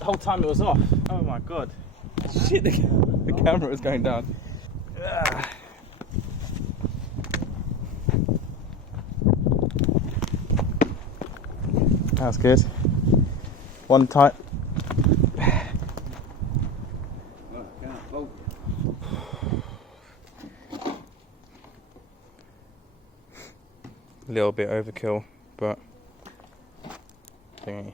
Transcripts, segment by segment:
the whole time it was off. Oh my god. Shit, the camera was going down. That's good. One time. A little bit overkill, but thingy.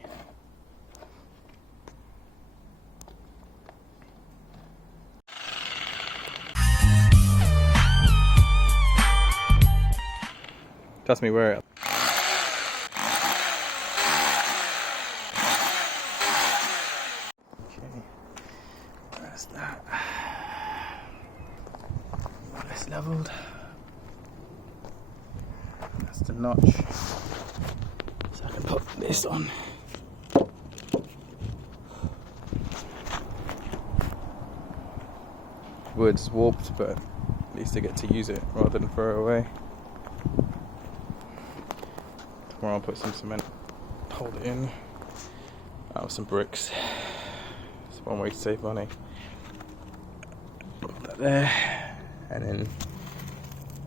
Trust me, wear it. Okay, where's that? It's leveled. That's the notch. So I can put this on. Wood's warped, but at least I get to use it rather than throw it away. Tomorrow I'll put some cement, hold it in, out with some bricks. It's one way to save money. Put that there, and then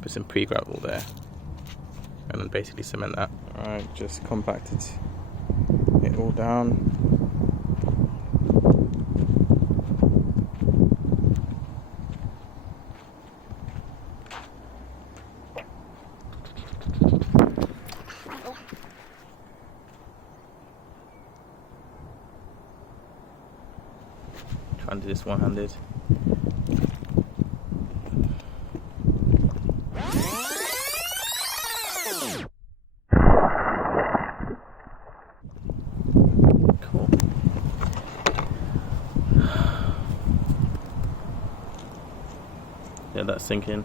put some pre-gravel there, and then basically cement that. Alright, just compacted it all down. Trying to do this one-handed. Cool. Yeah, that's sinking.